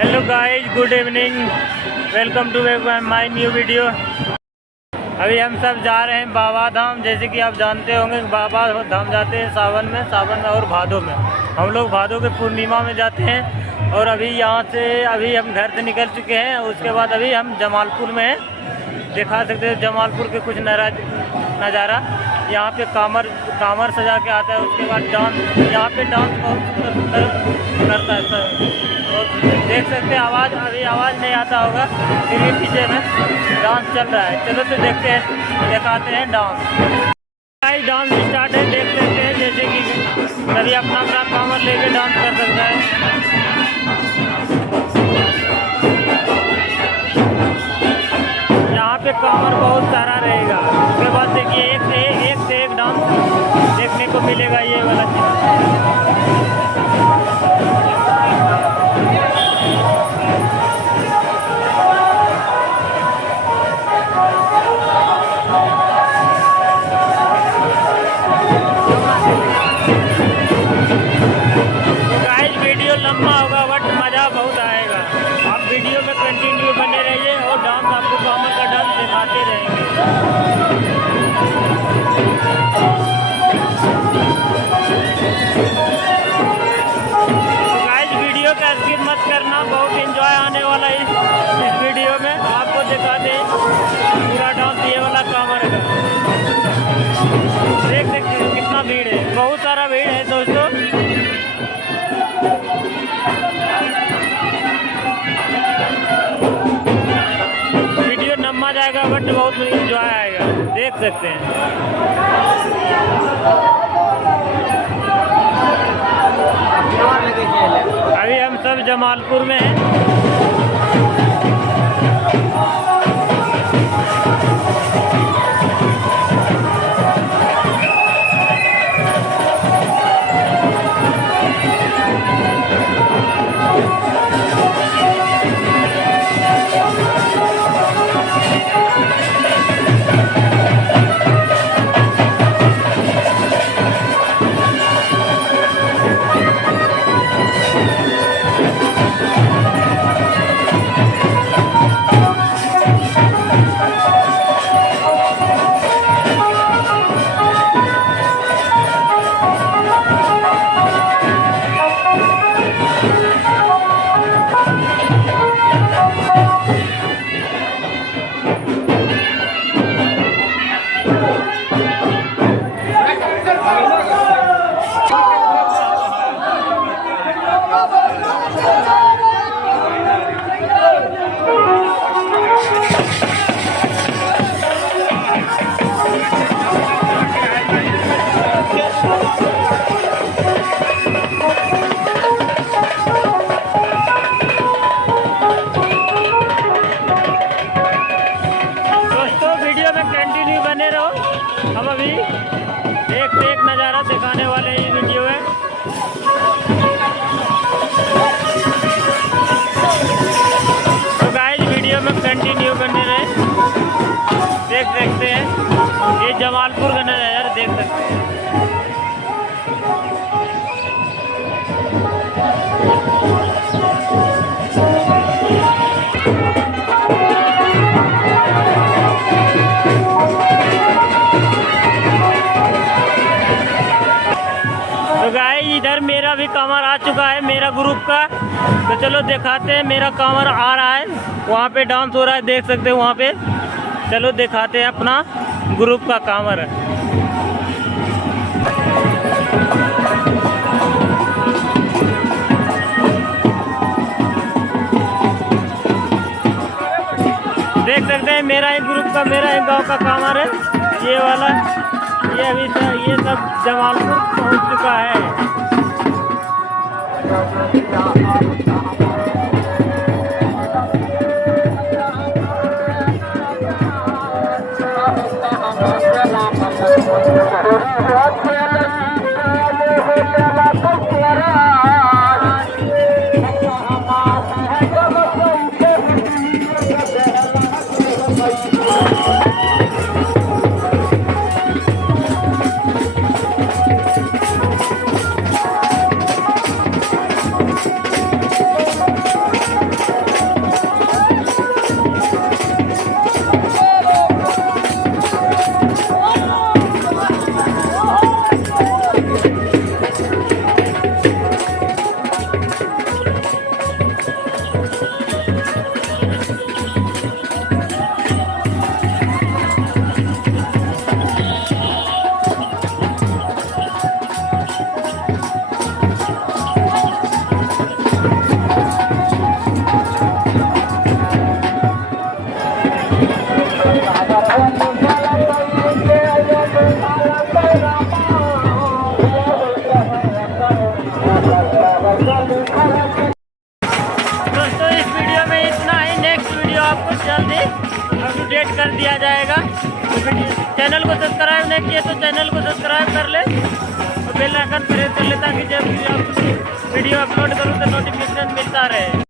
Hello guys, good evening, welcome to my new video. अभी हम सब जा रहे हैं बाबा धाम। जैसे कि आप जानते होंगे बाबा धाम जाते हैं सावन में और भादों में। हम लोग भादों के पूर्णिमा में जाते हैं और अभी यहाँ से हम घर से निकल चुके हैं। उसके बाद अभी हम जमालपुर में हैं। दिखा सकते हैं जमालपुर के कुछ नज़ारा। यहाँ पे कामर सजा के आता है। उसके बाद डांस, यहाँ पे डांस बहुत सुंदर करता है। और देख सकते हैं अभी आवाज़ नहीं आता होगा, फिर भी पीछे में डांस चल रहा है। चलो तो दिखाते हैं डांस। डांस स्टार्ट है, देख सकते हैं। जैसे कि सभी अपना कामर लेके डांस कर सकता है। यहाँ पे कामर बहुत सारा रहेगा। उसके बाद देखिए एक से एक डांस देखने को मिलेगा। ये वाला चीज़ लंबा होगा बट मज़ा बहुत आएगा। आप वीडियो में कंटिन्यू बने रहिए और डांस आपको कामर का डांस दिखाते रहेंगे। तो गाइस, वीडियो का स्किप मत करना, बहुत एंजॉय आने वाला है इस वीडियो में। आपको दिखाते हैं पूरा डांस, ये वाला कामर का। देख सकते हैं कितना भीड़ है, बहुत सारा भीड़ है दोस्तों। वीडियो लंबा जाएगा बट बहुत एंजॉय आएगा, देख सकते हैं। अभी हम सब जमालपुर में हैं। हम अभी एक से एक नज़ारा दिखाने वाले ये वीडियो है। तो गाइस, वीडियो में कंटिन्यू बने रहे। देख सकते हैं ये जमालपुर का नज़ारा देख सकते हैं। इधर मेरा भी कामर आ चुका है, मेरा ग्रुप का। तो चलो दिखाते हैं, मेरा कामर आ रहा है। वहाँ पे डांस हो रहा है, देख सकते हैं वहाँ पे। चलो दिखाते हैं अपना ग्रुप का कामर। देख सकते हैं मेरा एक ग्रुप का, मेरा एक गांव का कामर है ये वाला। ये सब जमालपुर पहुँच चुका है। दिया जाएगा। तो चैनल को सब्सक्राइब नहीं किए तो चैनल को सब्सक्राइब कर ले और बेल आइकन प्रेस कर ले ताकि जब वीडियो अपलोड करूँ तो नोटिफिकेशन मिलता रहे।